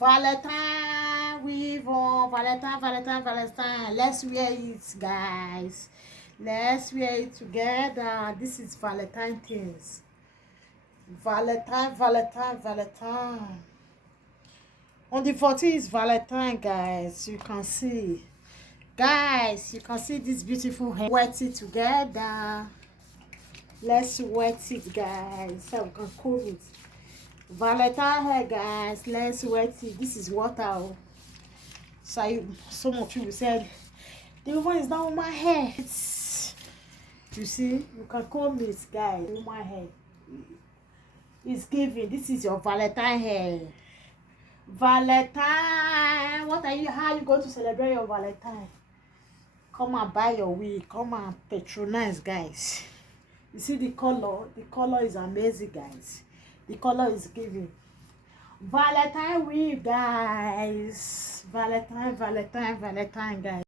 Valentine weave on Valentine. Let's wear it, guys. Let's wear it together. This is Valentine things. Valentine. On the 14th is Valentine, guys. You can see. Guys, you can see this beautiful hair. Wet it together. Let's wet it, guys, so we can cool it. Valentine hair, guys. Let's wet it. This is water. So some of you said the one is not on my hair. You see, you can comb it, guys. On my hair. It's giving. This is your Valentine hair. Valentine. What are you? How are you going to celebrate your Valentine? Come and buy your wig. Come and patronize, guys. You see the color? The color is amazing, guys. The color is giving. Valentine weave, guys. Valentine, guys.